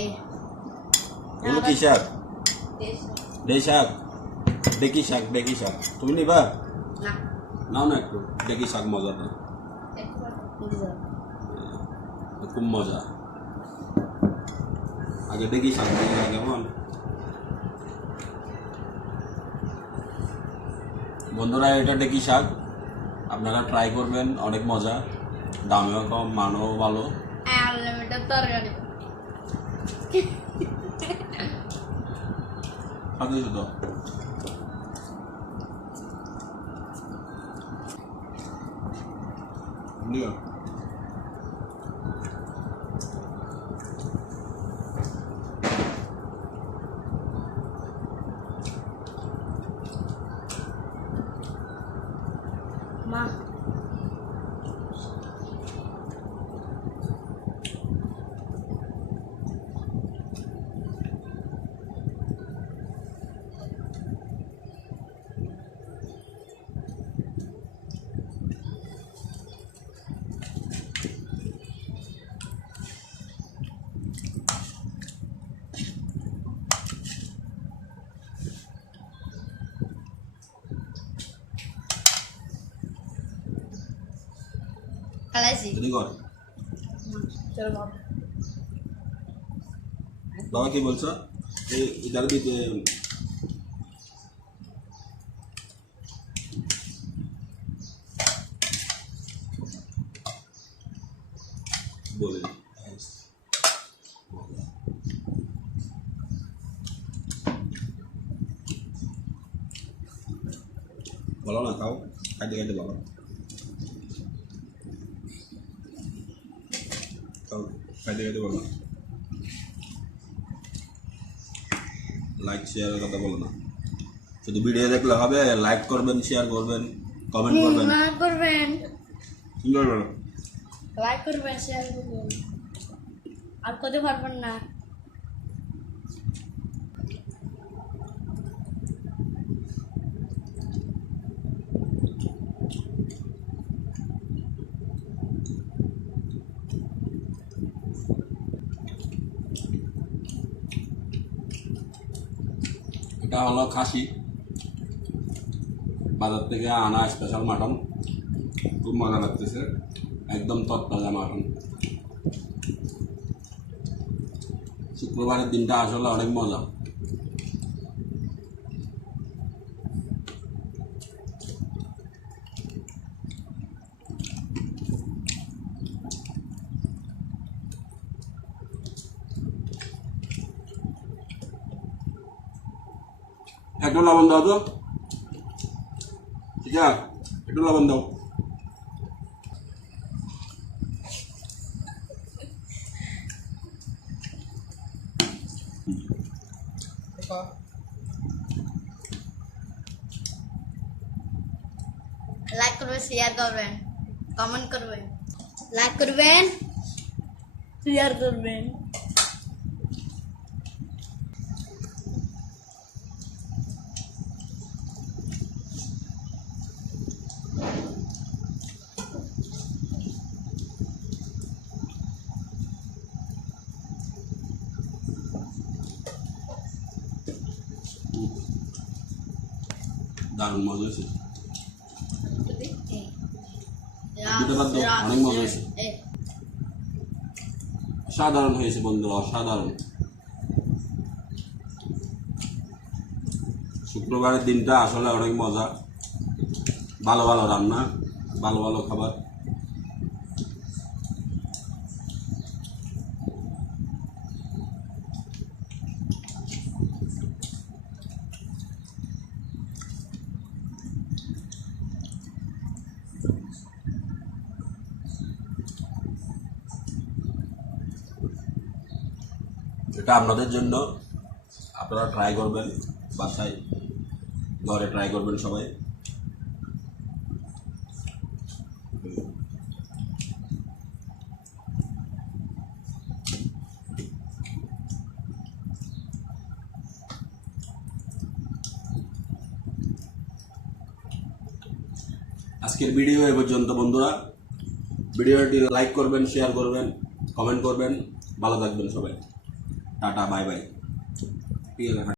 এই এগুলো কি শাক? দেশ ডে শাক, ডেকি শাক, ডেকি শাক। তুমি নিবা? না নাও না একটু, ডেকি শাক মজাটা, খুব মজা। আগে ডেকি শাক দেখি কেমন। বন্ধুরা এটা ডেকি শাক, আপনারা ট্রাই করবেন, অনেক মজা, দামেও কম, মানও ভালো। আনলিমিটেড তরকারি খাতে শুধু নিও। মা খালাইছি যদি কর চলো বাবা বাবা কি বলছো? এই এটার দিতে বলে বলো না, খাও, খাইতে খাইতে বলো, খাও, খাইতে খাইতে বলো। লাইক শেয়ারের কথা বলো না, শুধু ভিডিও দেখলে হবে? লাইক করবেন, শেয়ার করবেন, কমেন্ট করবেন, না করবেন, কি করবেন? লাইক করবেন, শেয়ার করবেন, আর কত পারবেন না। এটা হলো খাসি, বাজার থেকে আনা স্পেশাল মাটন, খুব মজা লাগতেছে, একদম তরতাজা মাটন। শুক্রবারের দিনটা আসলে অনেক মজা। একটু লবণ দাও তো, ঠিক আছে, একটু লবণ দাও। লাইক করবেন, শেয়ার করবেন, কমেন্ট করবেন, লাইক করবেন, শেয়ার করবেন। দারুণ মজা হয়েছে, এই, দিতে পারতো, অনেক মজা হয়েছে, এই, সাধারণ হয়েছে বন্ধুরা, অসাধারণ। শুক্রবারের দিনটা আসলে অনেক মজা, ভালো ভালো রান্না, ভালো ভালো খাবার। এটা আপনাদের জন্য, আপনারা ট্রাই করবেন বাসায়, ঘরে ট্রাই করবেন সবাই। আজকের ভিডিও এ পর্যন্ত বন্ধুরা, ভিডিওটি লাইক করবেন, শেয়ার করবেন, কমেন্ট করবেন, ভালো থাকবেন সবাই। টাটা বাই বাই ঠিক আছে